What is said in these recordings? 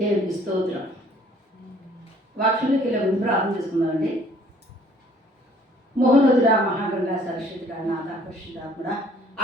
దేవునికి స్తోత్రం. వాక్యంలోకి ఇలా ముందు ప్రార్థన చేసుకుందామండి. మోహనోతుడా, మహాగంగా, సరస్వతిగా, నాథ, పరిశుద్ధాత్ముడా,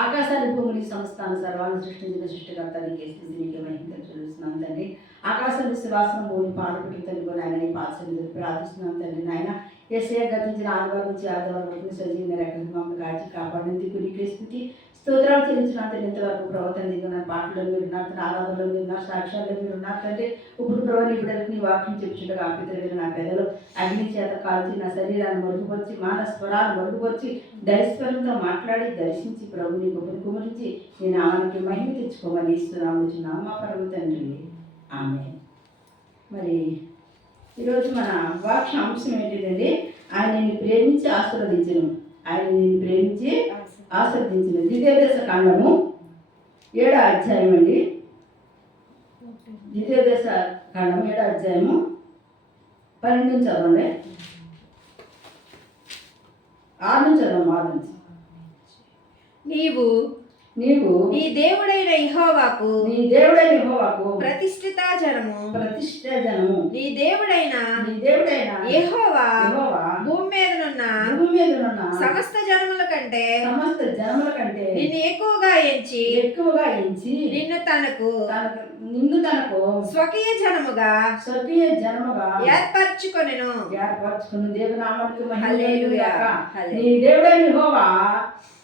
ఆకాశాన్ని భూమిని సంస్థాన సర్వాన్ని సృష్టించిన సృష్టికర్త నీకే స్థితి, నీకే మహిమ చూస్తున్నాను తండ్రి. ఆకాశాన్ని శివాసనం భూమి పాదపడి తెలుగుని ఆయన నీ పాదసన్నిధిని ప్రార్థిస్తున్నాను తండ్రి. నాయన ఎస్ఏ గతించిన ఆదివారం నుంచి ఆదివారం వరకు సజీవంగా రెక్కలు మమ్మల్ని కాచి కాపాడేందుకు నీకే స్థితి స్తోత్రాలు చెల్లించినంత ఇంతవరకు ప్రవర్తన దిగున్న పాటలో మీరు ఉన్నారు, ఆరాధనలో మీరు ఉన్నారు, సాక్ష్యాల్లో మీరు ఉన్నారు తండ్రి. ఇప్పుడు ప్రభు నీ బిడ్డలకు నీ వాక్యం చెప్పుచుండగా ఆపితమైన నా పెదలు అగ్ని చేత కాల్చి నా శరీరాన్ని మరుగుపరిచి మాన స్వరాలు మరుగుపరిచి దైస్వరంతో మాట్లాడి దర్శించి ప్రభు నీ గొప్పని కుమరించి నీ నామానికి మహిమ తెచ్చుకోమని ఇస్తున్నాము మా పరమ తండ్రి. ఆమె. మరి ఈరోజు మన వాక్య అంశం ఏంటంటే ఆయన నిన్ను ప్రేమించి ఆశీర్వదించను. ఆయన నిన్ను ప్రేమించి ఆశీర్వదించను. ద్వితీయోపదేశ కాండము 7వ అధ్యాయం అండి. ద్వితీయోపదేశ కాండము 7వ అధ్యాయము 12 నుంచి చదవండి. 6 నుంచి చదవండి. 6 నుంచి. నీవు నీ దేవుడైన యెహోవాకు ప్రతిష్ఠిత జనము నీ దేవుడైన యెహోవా భూమి మీదనున్న సమస్త జనముల కంటే నిన్ను ఎక్కువగా ఎంచి నిన్ను తనకు స్వకీయ జనముగా ఏర్పరచుకొనెను. దేవుని నామమునకు మహిమ. హల్లెలూయా. నీ దేవుడైన యెహోవా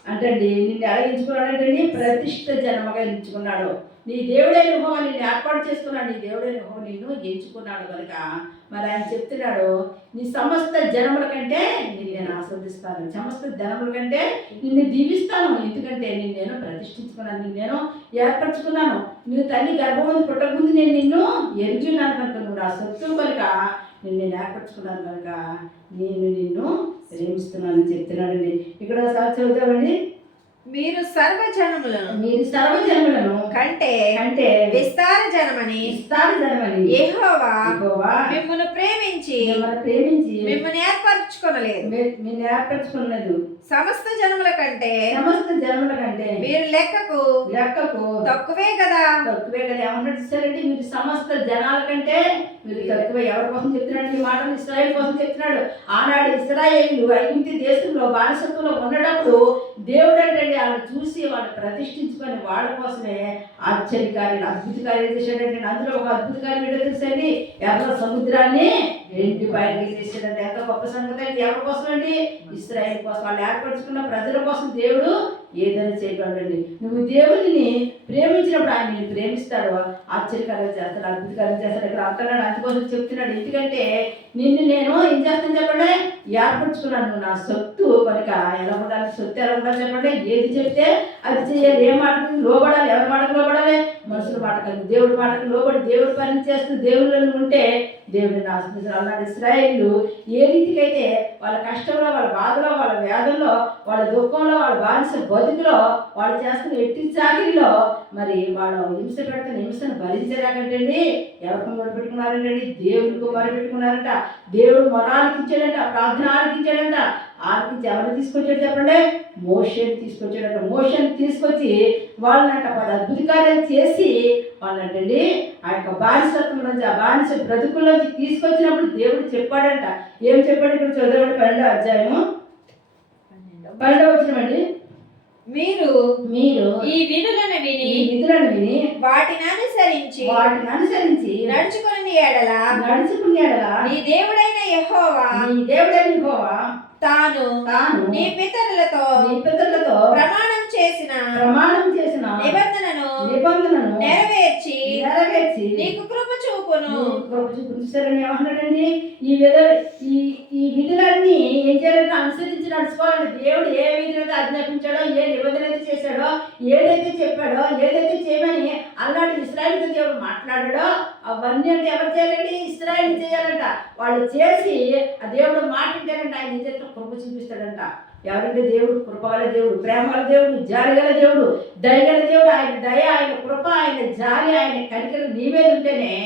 అంటండి నిన్ను అడిగించుకున్నాడంటండి, ప్రతిష్ఠ జనముగా ఎంచుకున్నాడు. నీ దేవుడైన యెహోవా నిన్ను ఏర్పాటు చేసుకున్నాడు. నీ దేవుడైన యెహోవా నిన్ను ఎంచుకున్నాడు కనుక మరి ఆయన చెప్తున్నాడు, నీ సమస్త జనముల కంటే నిన్ను నేను ఆస్వాదిస్తాను, సమస్త జనముల కంటే నిన్ను దీవిస్తాను. ఎందుకంటే నేను ప్రతిష్ఠించుకున్నాను, నేను ఏర్పరచుకున్నాను. నువ్వు తల్లి గర్భమందు పుట్టకముందు నేను నిన్ను ఎరిగినాను కనుక నువ్వు నా సొత్తు కనుక నేను ఏర్పరచుకున్నాను కనుక నేను నిన్ను ప్రేమిస్తున్నానని చెప్తున్నాడండి. ఇక్కడ ఒకసారి చదువుతామండి. మీరు సర్వజనములను కంటే విస్తార జనమని యెహోవా మిమ్మును ప్రేమించి మిమ్మును ఏర్పరచుకొనలేదు. సమస్త జనముల కంటే మీరు లెక్కకు తక్కువే కదా. ఏమన్నట్టు చూసారండి, మీరు సమస్త జనాల కంటే మీరు తక్కువ. ఎవరి కోసం చెప్తున్నాడు ఈ మాటలు? ఇశ్రాయేల్ కోసం చెప్తున్నాడు. ఆనాడు ఇశ్రాయేలు ఐగుప్తు దేశంలో బానిసత్వంలో ఉండేటప్పుడు దేవుడు అంటే వాళ్ళు చూసి వాళ్ళు ప్రతిష్ఠించుకొని వాళ్ళ కోసమే ఆశ్చర్యకార్యాలు అద్భుత కార్యాలు చేశాడంటే. అందులో ఒక అద్భుత కార్యం ఏంటో తెలుసండి, ఎర్ర సముద్రాన్ని రెండు బయటకి చేశాడంటే. ఎంత గొప్ప సంగతి అండి. ఎవరి కోసం అండి? ఇశ్రాయేల్ కోసం, వాళ్ళు ఏర్పరచుకున్న ప్రజల కోసం దేవుడు ఏదైనా చేయగలడండి. నువ్వు దేవుడిని ప్రేమించినప్పుడు ఆయన నేను ప్రేమిస్తాడు, ఆశ్చర్యకార్యాలు చేస్తాడు, అద్భుత కార్యాలు చేస్తాడు. ఇక్కడ అంటున్నాడు, అందుకోసం చెప్తున్నాడు. ఎందుకంటే నిన్ను నేను ఏం చేస్తాను చెప్పండి, ఏర్పరచుకున్నాను. నువ్వు నా సొత్తు కనుక ఎలా ఉండాలి, సొత్తు ఎలా ఉండాలి చెప్పండి. ఏది చెప్తే అది చేయాలి. ఏ మాటకు లోబడాలి? ఎవరి మాటకు లోబడాలి? మనుషుల మాటకు, దేవుడి మాటకు లోబడి దేవుడి పని చేస్తూ దేవుళ్ళని ఉంటే దేవుడిని ఆశ్రయించాలి. అన్నాడు. ఇశ్రాయేలు ఏ రీతికైతే వాళ్ళ కష్టంలో, వాళ్ళ బాధలో, వాళ్ళ వేదనలో, వాళ్ళ దుఃఖంలో, వాళ్ళ బానిస బతుకులో, వాళ్ళు చేస్తున్న ఎట్టి చాకిరిలో మరి వాళ్ళు హింస పెడుతున్న హింసను భరించలేకంటండి ఎవరికి మొదలుపెట్టుకున్నారంటండి, దేవుడికి మొదలుపెట్టుకున్నారంట. దేవుడు మొర ఆలకించాడంట, ప్రార్థన ఆలకించాడంట. ఆలకించి ఎవరిని తీసుకొచ్చాడు చెప్పండి? మోషేని తీసుకొచ్చాడంట. మోషేని తీసుకొచ్చి వాళ్ళనంట 10 అద్భుత కార్యాలు చేసి వాళ్ళంటండి ఆ యొక్క బానిసత్వం నుంచి, ఆ బానిస బ్రతుకుల్లోంచి తీసుకొచ్చినప్పుడు దేవుడు చెప్పాడంట. ఏం చెప్పాడు? ఇక్కడ చదవండి. 12వ అధ్యాయము 12వ వచనమండి. మీరు ఈ విధులను విని వాటిని అనుసరించి నడుచుకుని ఎడల నీ దేవుడైన యెహోవా తాను నీ పితరులతో ప్రమాణం చేసిన నిబంధనను నెరవేర్చి నీకు కృప చూపును. ఏమన్నాడండి? ఈ విధులన్నీ ఏం చేయాలంటే అనుసరించి నడుచుకోవాలండి. దేవుడు ఏ విధులైతే ఆజ్ఞాపించాడో, ఏ నిబంధన అయితే చేశాడో, ఏదైతే చెప్పాడో, ఏదైతే చేయమని అల్లాంటి ఇశ్రాయేలుతో దేవుడు మాట్లాడాడో అవన్నీ అంటే ఎవరు చేయాలండి? ఇశ్రాయేలు చేయాలంట. వాళ్ళు చేసి ఆ దేవుడు మాట వింటారంట. ఆయన ఏం చేస్తే కృప చూపిస్తాడంట. ఎవరంటే దేవుడు కృపగల దేవుడు, ప్రేమగల దేవుడు, జాలిగల దేవుడు, దయగల దేవుడు. ఆయన దయ, ఆయన కృప, ఆయన జాలి, ఆయన కనికరం నీ మీద ఉంటేనే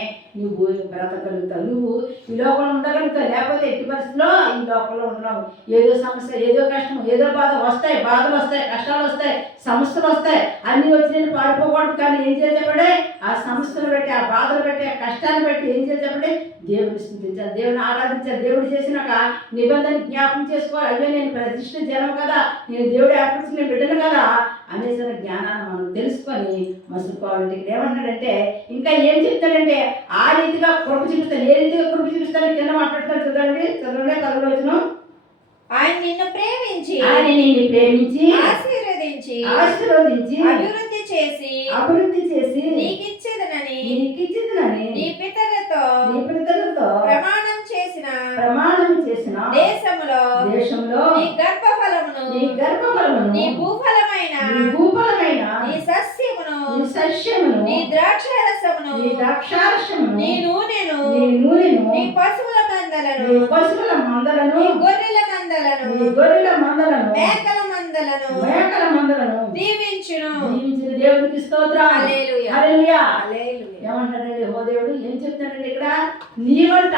నువ్వు బ్రతకగలుగుతావు, నువ్వు ఈ లోకంలో ఉండగలుగుతావు. లేకపోతే ఎట్టి పరిస్థితుల్లో ఈ లోకంలో ఉండవు. ఏదో సమస్య, ఏదో కష్టం, ఏదో వస్తాయి, బాధలు వస్తాయి, కష్టాలు వస్తాయి, సమస్యలు వస్తాయి. అన్నీ వచ్చి నేను పారిపోకూడదు. కానీ ఏం చేసేపడే ఆ సమస్యలు పెట్టి, ఆ బాధలు పెట్టి, ఆ కష్టాన్ని పెట్టి ఏం చేసేపడే దేవుడిని స్థుతించాలి, దేవుని ఆరాధించాలి. దేవుడు చేసినాక నిబంధన జ్ఞాపకం చేసుకోవాలి. అయ్యో నేను ప్రతిష్ఠ జనం కదా, నేను దేవుడు ఏర్పరిచిన బిడ్డను కదా అనేసిన జ్ఞానాన్ని మనం తెలుసుకొని మసులుకోవాలంటే ఇక్కడ ఏమంటాడంటే, ఇంకా ఏం చెప్తాడంటే ఆ రీతిగా కృప చూపిస్తాను. ఏ రీతిగా కృప చూపిస్తాను కింద మాట్లాడతాడు. చదవండి 10వ వచనం. ఆయన నిన్ను ప్రేమించి ఆశీర్వదించి అభివృద్ధి చేసి నీకిచ్చేదనని నీ పితరులతో ప్రమాణం చేసిన దేశములో నీ గర్భఫలమును నీ భూఫలమైన నీ సస్యమును నీ ద్రాక్షారసమును నీ నూనెను నీ పశువుల మందలను నీ గొర్రెల మందలను మేకల మందలను దీవించును. దేవునికి స్తోత్రం. హల్లెలూయా. హల్లెలూయా. హల్లెలూయా. ఏమంటాడండి ఓ దేవుడు? ఏం చెప్తాడండి ఇక్కడ? నీవంట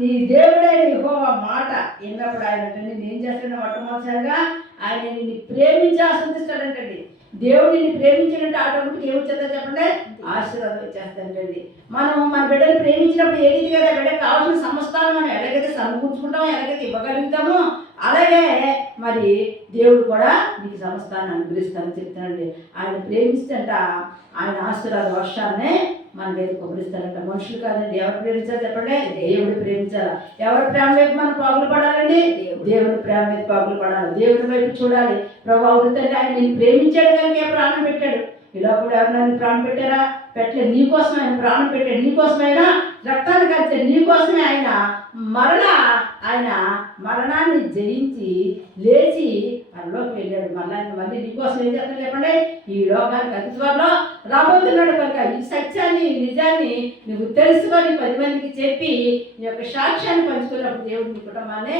నీ దేవుడైన యెహోవా మాట విన్నప్పుడు ఆయన నేను ఏం చేస్తాడు? మొట్టమొదటిసారిగా ఆయన నిన్ను ప్రేమించి ఆస్వాదిస్తాడంటండి. దేవుడు నిన్ను ప్రేమించినట్టు ఆటోమేటిక్ ఏమొచ్చేదో చెప్పండి? ఆశీర్వాదం వచ్చేస్తాడండి. మనం మన బిడ్డను ప్రేమించినప్పుడు ఏ రీతిగా బిడ్డకు కావాల్సిన సమస్తాన్ని మనం ఎలాగైతే సమకూర్చుకుంటామో, ఎలాగైతే ఇవ్వగలుగుతామో, అలాగే మరి దేవుడు కూడా నీకు సమస్తాన్ని అనుగ్రహిస్తానని చెప్తానండి. ఆయన ప్రేమిస్తేంట ఆయన ఆశీర్వాద వర్షాన్ని మన మీద కుమరిస్తారంట. మనుషులు కాదండి. ఎవరు ప్రేమించాలి చెప్పండి? దేవుడు ప్రేమించాలి. ఎవరి ప్రేమ వైపు మనం పాగులు పడాలండి? దేవుడి ప్రేమ మీద పాగులు పడాలి, దేవుడి వైపు చూడాలి. ప్రభు అవుతుంటే ఆయన నేను ప్రేమించాడు కనుక ప్రాణం పెట్టాడు. ఇలా కూడా ఎవరినైనా ప్రాణం పెట్టారా? పెట్టలేదు. నీకోసం ఆయన ప్రాణం పెట్టాడు. నీకోసమైనా రక్తాన్ని కలిచాడు. నీకోసమే ఆయన మరణాన్ని జయించి లేచి మనలోకి వెళ్ళాడు. మళ్ళీ నీకోసం ఏం చేస్తాడు చెప్పండి? ఈ లోకానికి అతి త్వరలో రాబోతున్నాడు కనుక ఈ సత్యాన్ని, నిజాన్ని నువ్వు తెలుసుకొని 10 మందికి చెప్పి నీ యొక్క సాక్ష్యాన్ని పంచుకున్నప్పుడు దేవుడు నీ కుటుంబాన్ని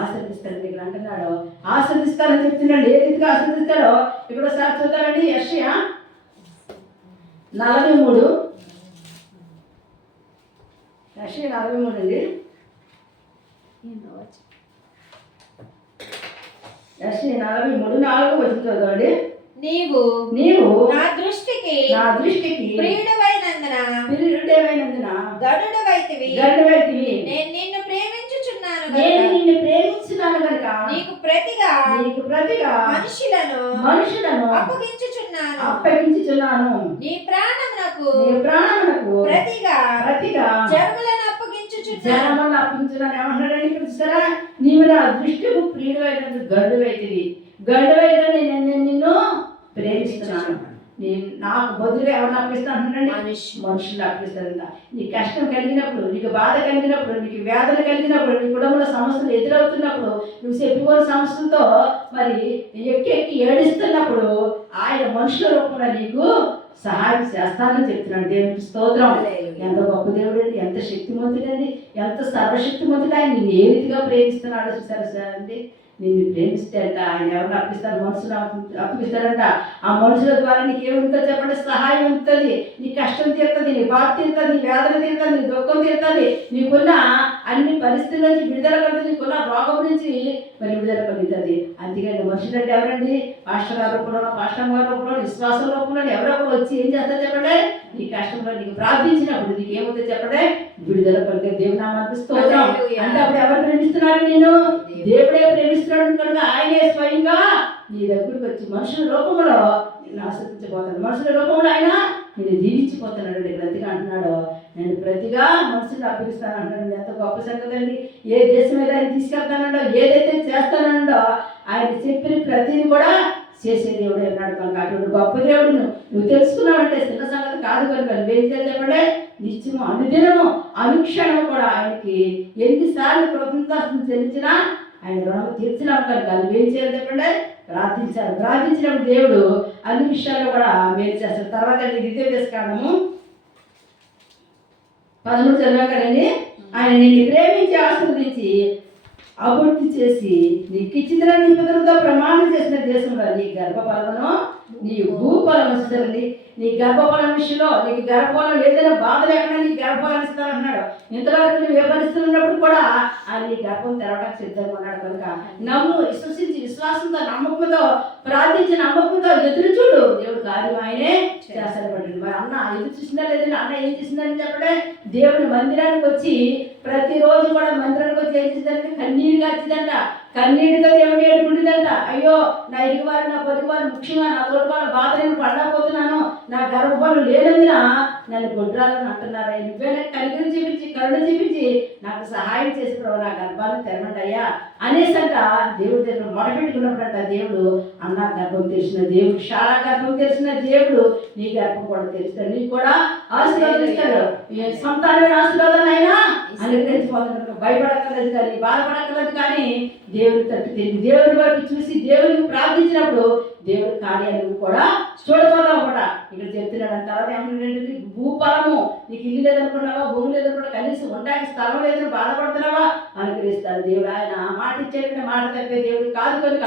ఆశీర్దిస్తాడు. ఇక్కడ అంటున్నాడు ఆశీర్దిస్తానని చెప్తున్నాడు. ఏ రీతిగా ఆశీర్దిస్తాడో ఇక్కడ ఒకసారి చూద్దామండి. యెషయా 43 అండి. యెషయా 43:4 వచ్చి చదవండి. నీవు నా దృష్టికి ప్రియుడవైనందున గడుడవైతివి. నేను నిన్ను ప్రేమించుచున్నాను కనుక నీకు ప్రతిగా మనుషులను అప్పగించుచున్నాను. నీ ప్రాణమునకు ప్రతిగా జనములను అప్పగించుచున్నాను. ఏమంటాడండి ఇక్కడ చూసారా? నీవు నా దృష్టికి ప్రియుడవైనందుకు గడుడవైతివి. నేను నిన్ను ప్రేమిస్తున్నాను. నాకు బదులుగా ఎవరిని అప్పిస్తానండి? మనుషులు అప్పిస్తారంట. నీకు కష్టం కలిగినప్పుడు, నీకు బాధ కలిగినప్పుడు, నీకు వేదన కలిగినప్పుడు, నీ కుటుంబంలో సమస్యలు ఎదురవుతున్నప్పుడు, నువ్వు చెప్పుకోని సమస్యలతో మరి ఎక్కి ఏడుస్తున్నప్పుడు ఆయన మనుషుల రూపంలో నీకు సహాయం చేస్తానని చెప్తున్నాడు. దేవునికి స్తోత్రం. ఎంత గొప్ప దేవుడు అండి, ఎంత శక్తిమంతుడండి, ఎంత సర్వశక్తిమంతుడు. ఆయన నిన్ను ఏ రీతిగా ప్రేమిస్తున్నాడో చూసారు సార్ అండి. నిన్ను ప్రేమిస్తే అంట ఆయన ఎవరిని అప్పిస్తారు? మనుషులు అప్పిస్తారంట. ఆ మనుషుల ద్వారా నీకు ఏముంటుందో చెప్పండి? సహాయం ఉంటుంది. నీ కష్టం తీరుతుంది, నీ బాధ తీరుతుంది, నీ వేదన తీరుతుంది, నీ దుఃఖం తీరుతుంది, నీకున్న అన్ని పరిస్థితుల నుంచి విడుదల కలుగుతుంది, నీకున్న రోగం నుంచి మరి విడుదల కలుగుతుంది. అందుకని మనుషులు అంటే ఎవరండి? పాస్టర్ గారి రూపంలో, పాస్టర్ గారి రూపంలో, విశ్వాసం రూపంలో ఎవరో వచ్చి ఏం చేస్తారు చెప్పండి? నీ కష్టంలో నీకు ప్రార్థించినప్పుడు నీకు ఏమవుతుంది చెప్పండి? విడుదల కలిగే దేవుని నామానికి స్తోత్రం. అంటే అప్పుడు ఎవరు ప్రేమిస్తున్నారు? నేను దేవుడే ప్రేమిస్తున్నాడు కనుక ఆయనే స్వయంగా నీ దగ్గరికి వచ్చి మనుషుల రూపంలో నేను ఆశ్రయించబోతాను. మనుషుల రూపంలో ఆయన నేను దీవించిపోతున్నాడు. ప్రతిగా అంటున్నాడు నేను ప్రతిగా మనుషులు అప్పగిస్తాను అంటున్నాడు. ఎంత గొప్ప సంగతి అండి. ఏ దేశం మీద ఆయన తీసుకెళ్తానండో, ఏదైతే చేస్తానండో ఆయన చెప్పిన ప్రతిదీ కూడా చేసే దేవుడు అన్నాడు కనుక అటువంటి గొప్ప దేవుడు నువ్వు తెలుసుకున్నావంటే చిన్న సంగతి కాదు కనుక నువ్వేం చేయాలి చెప్పండి? నిత్యము అనుదినము అనుక్షణము కూడా ఆయనకి ఎన్నిసార్లు కృతజ్ఞతలు చెల్లించినా ఆయన రుణము తీర్చినాం కనుక నువ్వేం చేయాలి చెప్పండి? ప్రార్థించాలి. ప్రార్థించినప్పుడు దేవుడు అన్ని విషయాల్లో కూడా మేలు చేస్తాడు. తర్వాత ద్వితీయోపదేశకాండము 13 చదివాం కదండి. ఆయన నిన్ను ప్రేమించి ఆశీర్వదించి అభివృద్ధి చేసి నీకు ఇచ్చిన నీ పితరులతో ప్రమాణం చేసిన దేశంలో నీ గర్భఫలమును నీ భూఫలం వస్తుందండి. నీ గర్భఫలం విషయంలో నీకు గర్భఫలం ఏదైనా బాధ లేకుండా గర్భఫలాన్ని ఇస్తాను అన్నాడు. ఇంతవరకు నువ్వు ఏ పరిస్థితులు ఉన్నప్పుడు కూడా ఆయన నీ గర్భం తెరవడానికి సిద్ధంగా ఉన్నాడు కనుక నమ్ము, విశ్వసించి, విశ్వాసంతో, నమ్మకంతో ప్రార్థించి, నమ్మకంతో ఎదురు చూడు. దేవుడు కార్యం ఆయనే చేస్తాడు. పడ్డాడు. మరి అన్న ఎదురు చూసిందా లేదండి? అన్న ఏం చేసిందని చెప్పడే, దేవుని మందిరానికి వచ్చి ప్రతిరోజు కూడా మందిరానికి వచ్చి ఏం చేసిందంటే కన్నీరు గార్చిందంట. కన్నీటితో దేవుని ఏడుకుంటుందంట. అయ్యో నా ఇరువారు, నా పొరుగువారు, ముఖ్యంగా నా తోటి వాళ్ళ బాధ నేను పడలేకపోతున్నాను, నా గర్భఫలం లేనందున నన్ను గొడ్రాలని అంటున్నారా, నువ్వేనా కనికరం చూపించి, కరుణ చూపించి నాకు సహాయం చేసి ప్రభు నా గర్భాన్ని తెరమండి అయ్యా అనేసంట దేవుడి దగ్గర మొదపెట్టుకున్నప్పుడంట దేవుడు అన్న గర్భం తెరిచిన దేవుడు, చాలా గర్భం తెరిచిన దేవుడు నీ గర్భం కూడా తెరుస్తాడు, నీకు కూడా ఆశీర్వదిస్తాడు. సంతానమైన ఆశీర్వాదాన్ని అయినా అనుగ్రహించుకోవాలి. భయపడక్కర్లేదు కానీ, బాధపడక్కర్లేదు కానీ దేవుని తట్టు తిరిగి దేవుని వైపు చూసి దేవునికి ప్రార్థించినప్పుడు దేవుడి కార్యాలను కూడా చూడబోదాం కూడా. ఇక్కడ చెప్తున్నాడు అంత తర్వాత ఏమంటే భూఫలము, నీకు ఇల్లు లేదనుకున్నావా, భూమి లేదనుకున్నా, కనీసం ఉండడానికి స్థలం లేదని బాధపడుతున్నావా, అనుగ్రహిస్తాడు దేవుడు. ఆయన ఆ మాట ఇచ్చేటంటే మాట తప్పే దేవుడు కాదు కనుక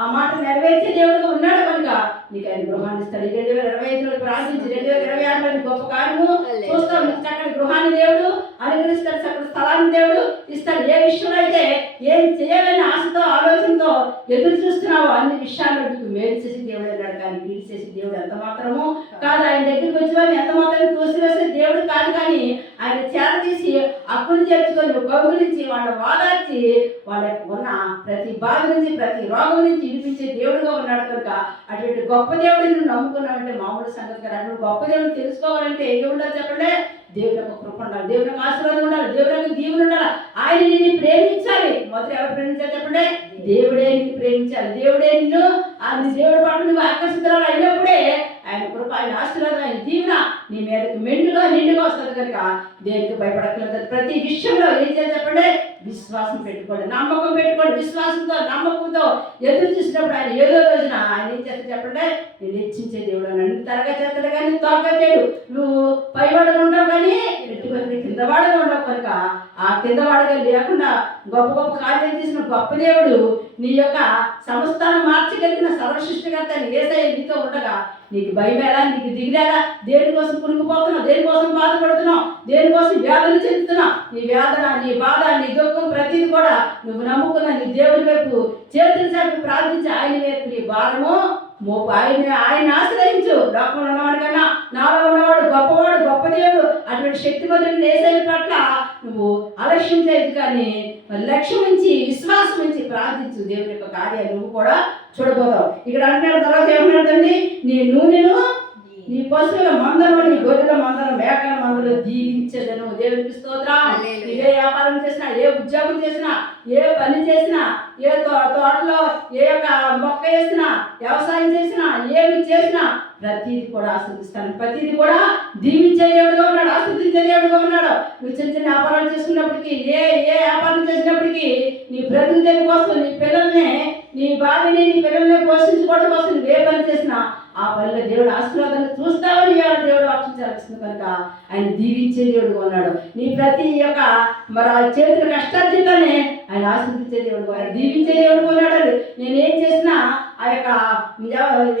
ఆ మాట నెరవేర్చే దేవుడుగా ఉన్నాడు కనుక నీకు ఆయన గృహాన్ని ఇస్తాడు. 2025లో ప్రార్థించి 2026లో గొప్ప కార్యము చూస్తాం. చక్కటి గృహాన్ని దేవుడు అనుగ్రహిస్తాడు, చక్కటి స్థలాన్ని దేవుడు ఇస్తాడు. ఏ విషయంలో అయితే ఏం చేయాలని ఆశతో ఆలోచనతో ఎదురు చూస్తున్నావో అన్ని విషయాల్లో నీకు మేలు చేసి దేవుడు అన్నాడు కానీ కీడు చేసి దేవుడు ఎంత మాత్రము కాదు. ఆయన దగ్గరికి వచ్చి వారిని ఎంత మాత్రం తోసివేసే దేవుడు కాదు కానీ ఆయన చేత తీసి అక్కులు చేర్చుకొని కౌగులించి వాళ్ళ వాదార్చి వాళ్ళ ఉన్న ప్రతి బాధ నుంచి, ప్రతి రోగం నుంచి విడిపించే దేవుడుగా ఉన్నాడు కనుక అటువంటి గొప్ప దేవుడిని నువ్వు నమ్ముకున్నావంటే మామూలు సంగతి కదా. అటువంటి గొప్ప దేవుడిని తెలుసుకోవాలంటే ఏమి ఉండాలి చెప్పండి? దేవుని యొక్క కృప ఉండాలి, దేవుని యొక్క ఆశీర్వాదం ఉండాలి, దేవుని యొక్క దీవులు ఉండాలి. ఆయన నిన్ను ప్రేమించాలి. మొదట ఎవరు ప్రేమించాలి చెప్పండి? దేవుడే నిన్ను ప్రేమించాలి. దేవుడే నిన్ను దేవుడి పట్ల నువ్వు ఆకర్షితురాలు అయినప్పుడే ఆయన కృప, ఆయన ఆశీర్వాదం, ఆయన దీవెన నీ మీదకి మెండుగా నిండుగా వస్తుంది కనుక దేనికి భయపడక్కర్లేదు. ప్రతి విషయంలో ఏం చేయాలి చెప్పండి? విశ్వాసం పెట్టుకోండి, నమ్మకం పెట్టుకోండి. విశ్వాసంతో, నమ్మకంతో ఎదురు చూసినప్పుడు ఆయన ఏదో రోజున ఆయన ఏం చేస్తాడు చెప్పండి? నేను హెచ్చించే దేవుడు అన్నాడు. త్వరగా చేస్తాడు కానీ త్వరగా చేయడు. నువ్వు పైవాడగా ఉండవు కానీ కిందవాడగా ఉండవు కనుక ఆ కిందవాడగా లేకుండా గొప్ప గొప్ప కార్యం చేసిన గొప్ప దేవుడు నీ యొక్క సంస్థానం మార్చగలిగిన సర్వసృష్టికర్త యేసయ్య నీతో ఉండగా నీకు భయమేలా, నీకు దిగిలేలా? దేనికోసం కునుకుపోతున్నావు, దేనికోసం బాధపడుతున్నావు, దేనికోసం వ్యాధులు చెందుతున్నావు? నీ వేదన, నీ బాధ, నీ దుఃఖం ప్రతిదీ కూడా నువ్వు నమ్ముకున్న నీ దేవుని వైపు చేతులు చాపి ప్రార్థించి ఆయన వైపు నీ భారము మోపు. ఆయన ఆశ్రయించు. లోకంలో ఉన్నవాడు కన్నా నాలో ఉన్నవాడు గొప్పవాడు, గొప్ప దేవుడు. అటువంటి శక్తివంతుడు యేసయ్య పట్ల నువ్వు అలక్ష్యం చేయదు కానీ లక్ష్యం ఉంచి, విశ్వాసం ఉంచి ప్రార్థించు. దేవుని యొక్క కార్యాలు నువ్వు కూడా చూడబోతావు. ఇక్కడ అంటున్నాడు తర్వాత ఏమన్నాడండి? నీ నూనెను నీ పశువుల మందను, నీ గొర్రెల మందను, మేకల మందలు దీవించదను. దేవునికి స్తోత్రం. ఏ వ్యాపారం చేసినా, ఏ ఉద్యోగం చేసినా, ఏ పని చేసినా, ఏ తోటలో ఏ యొక్క మొక్క వేసినా, వ్యవసాయం చేసినా, ఏమి చేసినా ప్రతిది కూడా ఆస్వాదిస్తాను. ప్రతిది కూడా దీవించే దేవుడుగా ఉన్నాడు, ఆస్వాదించే దేవుడుగా ఉన్నాడు. నువ్వు చిన్న చిన్న వ్యాపారాలు చేసుకున్నప్పటికీ, ఏ వ్యాపారం చేసినప్పటికీ నీ బ్రతుకు దేని కోసం, నీ పిల్లల్ని, నీ భార్యని, నీ పిల్లల్ని పోషించుకోవడం కోసం నువ్వు ఏ పని చేసినా ఆ పనిలో దేవుడు ఆశీర్వాదాన్ని చూస్తావని దేవుడు ఆశించాల్సింది కనుక ఆయన దీవించే దేవుడుగా ఉన్నాడు. నీ ప్రతి యొక్క మరి చేతుల కష్టార్జితనే ఆయన ఆశీర్వదించే దేవుడుగా ఉన్నాడు, దీవించే దేవుడుగా ఉన్నాడు. నేనేం చేసినా ఆ యొక్క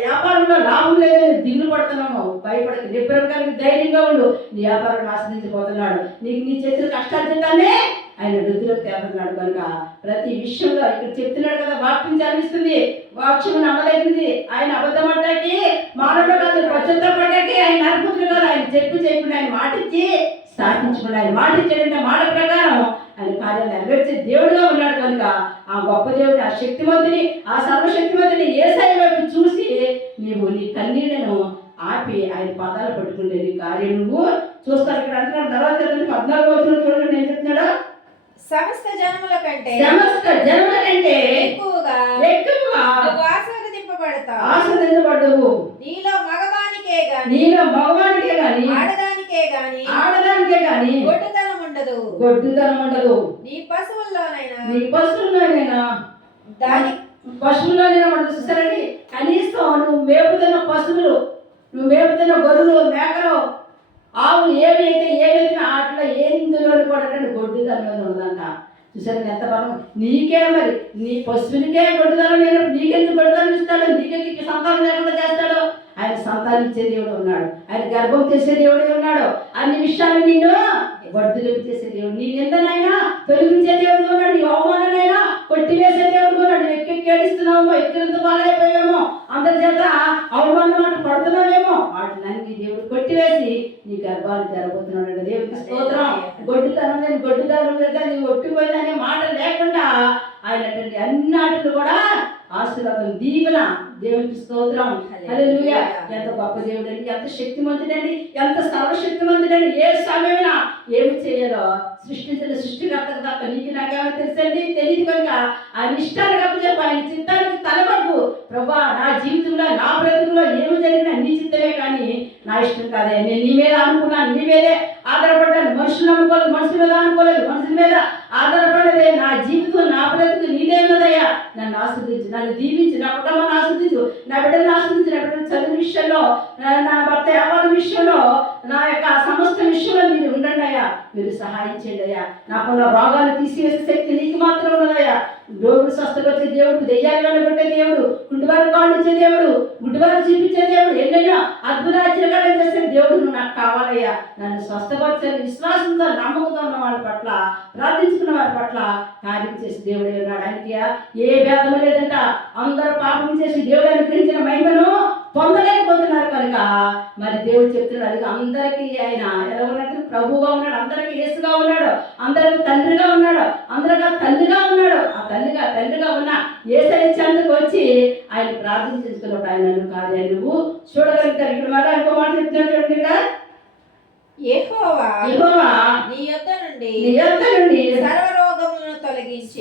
వ్యాపారంలో లాభం లేదని దిగులు పడుతున్నాము, భయపడక నిబ్బరం కలిగి ధైర్యంగా ఉండు. నీ వ్యాపారాన్ని ఆశ్రయించబోతున్నాడు. నీకు నీ చేతుల కష్టార్జితాన్ని ఆయన వృద్ధిలోకి తేపన్నాడు కనుక ప్రతి విషయంలో ఇక్కడ చెప్తున్నాడు కదా. వాక్యం చదివిస్తుంది, వాక్యం నమ్మదగినది. ఆయన అబద్ధపడ్డాకి మానవుడు కాదు, పశ్చాత్తపడ్డాకి ఆయన అద్భుతులు కాదు. ఆయన చెప్పి చేయకుండా ఆయన మాటిచ్చి స్థాపించకుండా ఆయన మాటిచ్చాడంటే మాట ప్రకారం ఆయన కార్యాలు నెరవేర్చే దేవుడుగా ఉన్నాడు కనుక ఆ గొప్ప దేవుడు, ఆ శక్తివంతుని, ఆ సర్వశక్తివంతుని యేసయ్య వైపు చూసి నీవు నీ కన్నీళ్లను ఆపి ఆయన పాదాలు పట్టుకుంటే నీ కార్యం నువ్వు చూస్తావు. ఇక్కడ అంటున్నాడు తర్వాత 14వ వచనం చూడండి ఏం చెప్తున్నాడు? సమస్త జనముల కంటే ఎక్కువగా నువ్వు ఆశీర్వదింపబడతావు. ఆశీర్వదించబడ్డవు. నీలో మగవానికే గాని ఆడదానికే గాని గొడ్డుతనం ఉండదు. నీ పశువుల్లోనైనా దాని పశువుల్లోనైనా ఉండదు. చూసారండి, కనీసం నువ్వు మేపుతున్న పశువులు, నువ్వు మేపుతున్న గొర్రెలు, మేకలు, ఆవులు ఏవైతే వాటిలో ఎందులో కూడా గొడ్డుతనం ఉండదంట. చూసారు ఎంత బలం? నీకే మరి నీ పశువునికే గొడ్డుదనం లేనప్పుడు నీకెందుకు గొడ్డుదనం ఇస్తాడు? నీకెందుకు సంతానం లేకుండా చేస్తాడు? ఆయన సంతానం ఇచ్చే దేవుడు ఉన్నాడు, ఆయన గర్భం తెచ్చే దేవుడే ఉన్నాడు. అన్ని విషయాలు నిన్ను వర్ధులకు చేసే దేవుడు, నీ నిందనైనా తొలగించే దేవుడు ఉన్నాడు, నీ అవమానమైనా కొట్టివేసే దేవుడు ఉన్నాడు. ఎక్కి ఏడుస్తున్నావేమో, ఎక్కినంత బాలైపోయావేమో, అందరి చేత అవమానం మాట పడుతున్నావేమో, వాటిని దేవుడు కొట్టివేసి నీ గర్భాలు జరగబోతున్నాడు. దేవుడికి స్తోత్రం. గొడ్డుతనం మీద నీవు ఒట్టిపోయిందనే మాట లేకుండా ఆయన అన్నిటిని కూడా ఆశీర్వాదం, దీవెన. దేవునికి స్తోత్రం. హల్లెలూయా. ఎంత గొప్ప దేవుడండి, ఎంత శక్తిమంతుడండి, ఎంత సర్వశక్తిమంతుడండి. ఏ సమయమైనా ఏమి చేయాలో సృష్టించిన సృష్టికర్తకు తప్ప నీకు నాకేమో తెలుసండి, తెలియదు కనుక ఆయన ఇష్టానికి అప్పచెప్పు, ఆయన చిత్తానికి తలబడ్డు. ప్రభా, నా జీవితంలో నా బ్రతుకులో ఏమి జరిగినా నీ చిత్తమే కానీ నా ఇష్టం కాదే. నేను నీ మీద అనుకున్నాను, నీ మీదే ఆధారపడ్డాను. మనుషులు నమ్ముకోలేదు, మనుషుల మీద అనుకోలేదు, మనుషుల మీద ఆధారపడదే. నా జీవితం నా బ్రతుకు నీదే ఉన్నదయ్యా. నన్ను ఆస్వాదించు, నన్ను దీవించు, నా కుటుంబాన్ని ఆస్వాదించు, నా బిడ్డలను ఆస్వాదించు, నా బిడ్డల చదువు విషయంలో, నా భర్త వ్యాపారం విషయంలో, నా యొక్క సమస్త విషయంలో మీరు ఉండండి అయ్యా. మీరు సహాయం చేయండి అయ్యా. నాకున్న రోగాలు తీసివేసే శక్తి నీకు మాత్రం ఉన్నదయ్యా. రోగులు స్వస్థపరిచే దేవుడు, దెయ్యాలు వెళ్ళగొట్టే దేవుడు, గుడ్డివారు కాళ్ళు ఇచ్చే దేవుడు, గుడ్డివారు చూపించే దేవుడు, ఎన్నెన్నో అద్భుతాలు చేసే దేవుడు నువ్వు నాకు కావాలయ్యా. నన్ను స్వస్థపరిచే విశ్వాసంతో నమ్మకంతో ఉన్న వాళ్ళ పట్ల, ప్రార్థించుకున్న వారి పట్ల కార్యం చేసి దేవుడు ఉన్నాడు. ఆయనకి ఏ భేదం లేదంట. అందరూ పాపం చేసి దేవుడు అనుగ్రహించిన మహిమను పొందలేకపోతున్నారు కనుక మరి దేవుడు చెప్తున్నాడు, అందరికీ ఆయన ఎలా ఉన్నట్టు ప్రభువుగా ఉన్నాడు, అందరికీ యేసుగా ఉన్నాడు, అందరికి తండ్రిగా ఉన్నాడు, అందరికీ తల్లిగా ఉన్నాడు. ఆ తండ్రిగా ఉన్న యేసయ్య చెంతకు వచ్చి ఆయన ప్రార్థించుకున్నప్పుడు ఆయన నన్ను కాదే నువ్వు చూడగలుగుతారు. ఇక్కడ మాట ఇంకో మాట చెప్తున్నాడు చూడండి. ఇక్కడ యెహోవా నీ యొద్ద నుండి సర్వ రోగములను తొలగించి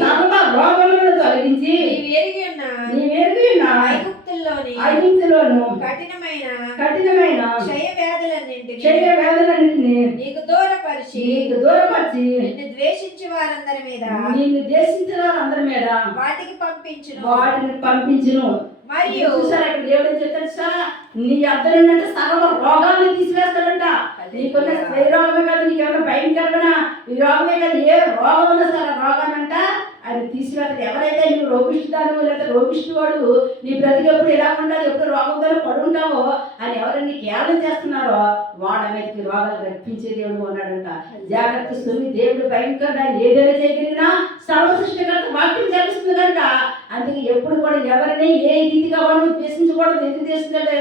నీవు ఎరిగి ఉన్న ఐగుప్తులోను కఠినమైన క్షయ వ్యాధులన్నింటినీ నీకు దూరపరిచి నిన్ను ద్వేషించే వారందరి మీద వాటిని పంపించును. మరియు చూసారా ఇక్కడ దేవుడు చెప్తాడు సార్, నీ అద్దరుంటే సర్వ రోగాలను తీసివేస్తాడంట. నీకున్న స్త్రీ రోగమే కాదు, నీకేమైనా భయంకరమైన ఈ రోగమే కాదు, ఏ రోగం ఉన్నా సరే రోగానంట ఆయన తీసివేస్తాడు. ఎవరైతే నువ్వు రోగిష్టిదాను లేదా రోగిష్టి వాడు నీ బ్రతికెప్పుడు ఎలా ఉండాలి, ఎప్పుడు రోగంతో పడుంటావో అని ఎవరైనా కేవలం చేస్తున్నారో వాళ్ళ మీదకి రోగాలు రప్పించే దేవుడు ఉన్నాడంట. జాగ్రత్త సుమి, దేవుడు భయంకర, ఏదైనా చేయగలిగినా సర్వసృష్టికర్త వాక్యం చేస్తుంది కనుక అందుకే ఎప్పుడు కూడా ఎవరిని ఏ రీతిగా వాళ్ళు ద్వేషించకూడదు. ఎందుకు చేస్తుందంటే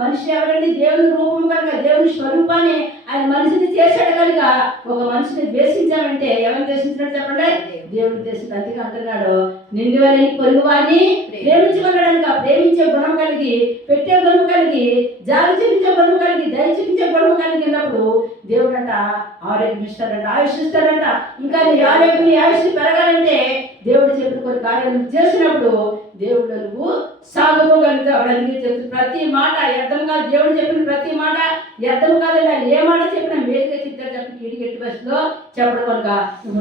మనిషి ఎవరండి దేవుని రూపం కనుక, దేవుని స్వరూపాన్ని ఆయన మనిషిని చేశాడు కనుక ఒక మనిషిని ద్వేషించామంటే ఎవరిని ద్వేషించినట్టు చెప్పండి, దేవుడిని ద్వేషించి. అందుకే అంటున్నాడు, నిన్ను వాళ్ళని పొరుగు వారిని ప్రేమించమన్నాడనుక. ప్రేమించే గుణం కలిగి, పెట్టే గుణం కలిగి, జాలి చూపించే గుణం కలిగి, దయ చూపించే గుణం కలిగినప్పుడు దేవుడు అంట ఆరోగ్యం ఇస్తాడంట, ఆయుష్ ఇస్తాడంట. ఇంకా నీ ఆరోగ్యం, నీ ఆయుష్ పెరగాలంటే దేవుడు చెప్పిన కొన్ని కార్యాలు చేసినప్పుడు దేవుడు నువ్వు సాగుకోగలుగుతావు. అందుకే చెప్తూ ప్రతి మాట వ్యర్థం కాదు. దేవుడు చెప్పిన ప్రతి మాట వ్యర్థం కాదండి. ఆయన ఏ మాట చెప్పినా మేలుగా చెప్తాడు. చెప్పి కీడిగట్టి బస్సులో చెప్పడం కనుక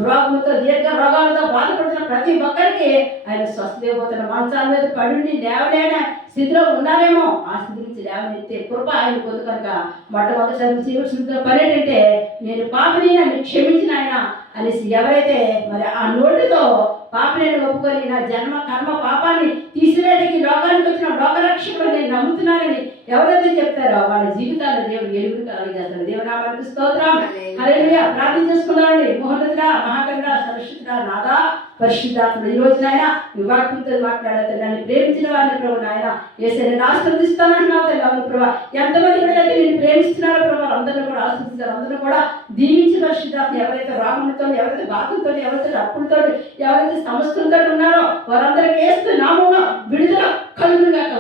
రోగంతో, దీర్ఘ రోగాలతో బాధపడుతున్న ప్రతి ఒక్కరికి ఆయన స్వస్థపోతున్న మంచాల మీద పడి లేవలేని స్థితిలో ఉన్నారేమో ఆ స్థితి నుంచి లేవనెత్తే కృప ఆయన పొందు కనుక మొట్టమొదటిసారి చేయవలసిన పని ఏంటంటే, నేను పాపని నన్ను క్షమించిన ఆయన అనేసి ఎవరైతే మరి ఆ నోటితో పాపని ఒప్పుకొని నా జన్మ కర్మ పాపాన్ని తీసివేయడానికి లోకానికి వచ్చిన లోకరక్షకుడు నేను నమ్ముతున్నానని ఎవరైతే చెప్తారో వాళ్ళ జీవితాల్లో దేవుడు ఎలుగురు కలగజేస్తాడు. దేవునామానికి స్తోత్రం. హల్లెలూయా. ప్రార్థన చేసుకున్నామండి. మహోన్నతుడా, మహాకరుడా, సరస్వతుడా, నాదా, పరిశుద్ధాత్ముడు, ఈ రోజు నాయన నీ వాక్యంతో మాట్లాడాలి. నన్ను ప్రేమించిన వారిని ప్రభు నాయన యేసయ్యను ఆశీర్వదిస్తానంటున్నావు తల్లి. అవును ప్రభు, ఎంతమంది బిడ్డలైతే నేను ప్రేమిస్తున్నారో ప్రభు అందరిని కూడా ఆశీర్వదిస్తారు. అందరూ కూడా దీవించి పరిశుద్ధాత్మ ఎవరైతే రాగంతో, ఎవరైతే బాధలతో, ఎవరైతే అప్పులతో, ఎవరైతే సమస్యలతో ఉన్నారో వారందరికీ వేస్తూ నామంలో విడుదల కలుగుగాక.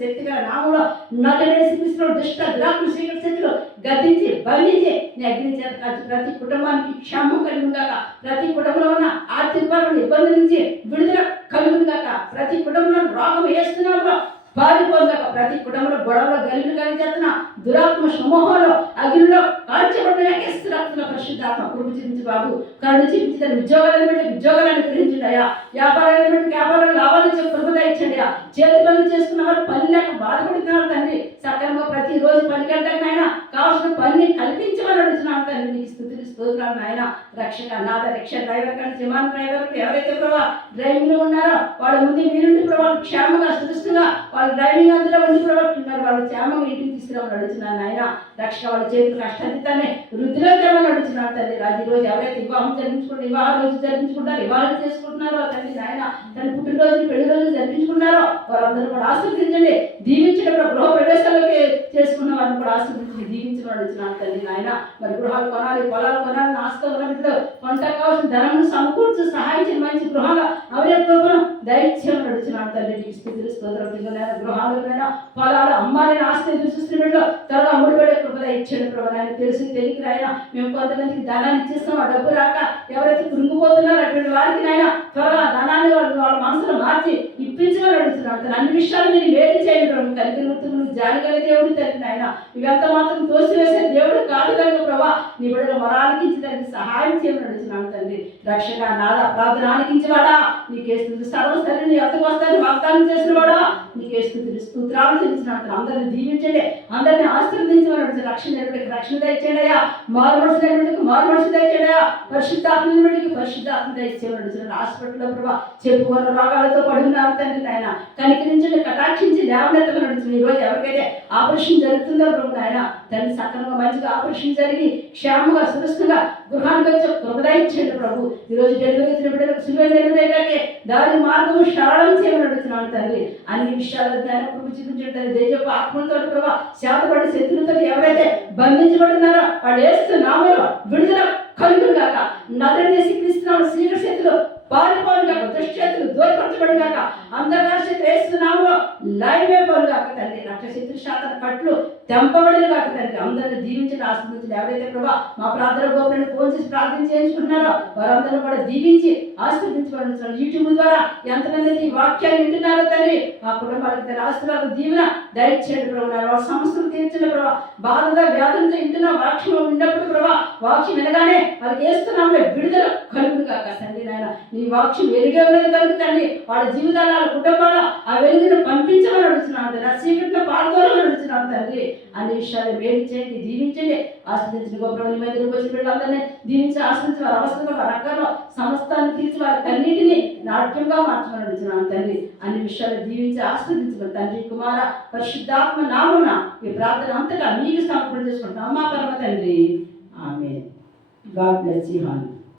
శక్తిగా నామంలో నగరేసిస్తున్న దుష్ట ద్రాక్ష శక్తులు గద్దించి బంధించి నీ అగ్ని చేత ప్రతి కుటుంబానికి క్షేమం కలుగుగాక. ప్రతి కుటుంబంలో ఉన్న ఆర్థికపరమైన ఇబ్బందుల నుంచి విడుదల కలుగుగాక. ప్రతి కుటుంబంలో రోగం వేస్తున్నామో పారిపోగాక. ప్రతి కుటుంబంలో గొడవలో గలిని కలిగేస్తున్న దురాత్మ సమూహంలో అగ్నిలో కాల్చబడిన రక్తుల పరిశుద్ధాత్మ కృప చూపించి బాబు, కరుణ చూపించి తన ఉద్యోగాలను బట్టి ఉద్యోగాలను గ్రహించండి అయ్యా. వ్యాపారాలను బట్టి వ్యాపారాలు లాభాలు కృప ఇచ్చండి అయ్యా. చేతి పనులు చేసుకున్న వారు పని లేక బాధపడుతున్నారు తండ్రి. సక్రమంగా ప్రతిరోజు 10 గంటలకు నాయన కావాల్సిన పని కల్పించమని అడుగుతున్నాను తండ్రి. నీకు స్థుతులు స్తోత్రాలు నాయన. రక్షక నాథ, రిక్షా డ్రైవర్ కానీ విమాన డ్రైవర్ ఎవరైతే ప్రభావ డ్రైవింగ్ లో ఉన్నారో వాళ్ళ ముందు మీరుండి ప్రభావం క్షేమంగా సురక్షితంగా వాళ్ళు డ్రైవింగ్ అందులో ఉండి ప్రభావిస్తున్నారు. వాళ్ళ క్షేమంగా ఇంటికి తీసుకురామని అడుగుతున్నాను నాయన. రక్షణ వాళ్ళ చేతులు కష్టాన్ని వృద్ధిలో తేమని అడుగుతున్నాను తండ్రి. రాజు ఈరోజు ఎవరైతే వివాహం వివాహ రోజు జరిపించుకుంటారు, వివాహం చేసుకుంటున్నారో తండ్రి నాయన, తన పుట్టినరోజు పెళ్లి రోజు జరిపించుకున్నారో వారందరూ కూడా ఆశీర్వదించండి, దీవించడం. గృహ ప్రవేశాలకి చేసుకున్న వారిని కూడా ఆశీర్వదించి దీవించడం అడుగుతున్నాను తండ్రి నాయన. మరి గృహాలు కొనాలి, పొలాలు కొనాలి, ఆస్తులు కొంట కావాల్సిన ధనము సమకూర్చు సహాయించిన మంచి గృహాలు అవైలబుల్ దైత్యం నడుచున్నాను తండ్రి. నీకు స్తుతులు స్తోత్రం. గృహాలైనా పొలాలు అమ్మాలని ఆస్తి చూస్తున్నట్లు త్వరగా అమ్ముడుపడే కృపద ఇచ్చాడు ప్రభు. ఆయన తెలిసి తెలియక నాయన మేము కొంతమందికి ధనాన్ని ఇచ్చేస్తాం, ఆ డబ్బు రాక ఎవరైతే కృంగిపోతున్నారో అటువంటి వారికి నాయన త్వరగా ధనాన్ని వాళ్ళ మనసులో మార్చి ఇప్పించమని అడుగుతున్నాను. తన అన్ని విషయాలు నేను వేడి చేయడం కలిగి నువ్వు జాలి కలిగి దేవుడు తండ్రి నాయన. ఇవంత మాత్రం తోసివేసే దేవుడు కాదు కనుక ప్రభా నీ బిడ్డలు మొరాలకించి దానికి సహాయం చేయమని అడుగుతున్నాను తండ్రి. రక్షణ నాదా ప్రార్థన ఆలకించేవాడా నీకే స్తుతి. సర్వసరి నీ ఎంతకు వస్తారని వాగ్దానం చేసిన వాడా నీకే స్తుతులు స్తోత్రాలు చెల్లించినట్టు అందరిని దీవించండి, అందరినీ ఆశీర్వదించమని అడుగుతుంది. రక్షణ రక్షణ దయచేయడయా, మారు మనసు మారు మనసు దయచేయడయా, పరిశుద్ధాత్మకి పరిశుద్ధాత్మ దయచేయమని అడుగుతున్నాను. హాస్పిటల్లో ప్రభా చెప్పుకున్న రోగాలతో పడున్నారు తండ్రి నాయన, కనికరించండి, కటాక్షించి లేవనెత్తమని అడుగుతున్నాను. ఈరోజు ఎవరికైతే ఆపరేషన్ జరుగుతుందో ప్రభు నాయన తండ్రి సక్రమంగా మంచిగా ఆపరేషన్ జరిగి క్షేమంగా సురక్షంగా గృహానికి వచ్చి కృపదయించండి ప్రభు. ఈరోజు డెలివరీ బిడ్డలకు సివిల్ డెలివరీ దారి మార్గం సరళం చేయమని అడుగుతున్నాను తండ్రి. అన్ని విషయాలు కృప చూపించండి. దేశపు ఆత్మలతో ప్రభా శాతపడి శత్రులతో ఎవరైతే బంధించబడుతున్నారో వాడు వేస్తున్న నామలో విడుదల కలుగును గాక. నగరని శిక్షిస్తున్నాడు సీకర శక్తులు పారిపోను గాక, దుష్టశక్తులు దూరపరచబడి గాక, అంధకార శక్తులు వేస్తున్నామో లైవేపోను గాక తండ్రి. నక్షశక్తులు శాతం కట్లు తెంపబడిన గాక తండ్రి. అందరిని దీవించండి, ఆశీర్వదించండి. ఎవరైతే ప్రభా మా ప్రార్థన గోపురాన్ని ఫోన్ చేసి ప్రార్థన చేయించుకుంటున్నారో వారందరూ కూడా దీవించి ఆశీర్వదించబడుతున్నారు. యూట్యూబ్ ద్వారా ఎంతమంది ఈ వాక్యాన్ని వింటున్నారో తండ్రి మా కుటుంబాలకు తన ఆశీర్వాద దీవెన దయచేయండి ప్రభు. వాళ్ళ సమస్యలు తీర్చండి ప్రభా. బాధగా వ్యాధులతో ఇంటున్న వాక్యం విన్నప్పుడు ప్రభా వాక్యం వినగానే వాళ్ళకి వేస్తున్నాము విడుదల కలుగును కాక తండ్రి నాయన. నీ వాక్యం వెలుగే ఉన్నది కలుగుతండి. వాళ్ళ జీవితాల వాళ్ళ కుటుంబాలు ఆ వెలుగును పంపించమని అడుగుతున్నాను. రసీకట్లో పాల్గొనమని అడుగుతున్నాను తండ్రి. అన్ని విషయాలు వేడి చేయండి, దీవించండి, ఆశ్రదించిన గొప్ప మధ్య వచ్చిన బిడ్డలందరినీ దీవించి ఆశ్రదించి వారి అవసరంలో వారి అక్కలో సమస్తాన్ని తీర్చి వారి కన్నీటిని నాట్యంగా మార్చమని అడుగుతున్నాను తండ్రి. అన్ని విషయాలు దీవించి ఆశ్రదించమని తండ్రి కుమార పరిశుద్ధాత్మ నామమున ఈ ప్రార్థన అంతగా మీకు సమర్పణ చేసుకుంటున్నాం మా పరమ తండ్రి. Amen. God bless you all.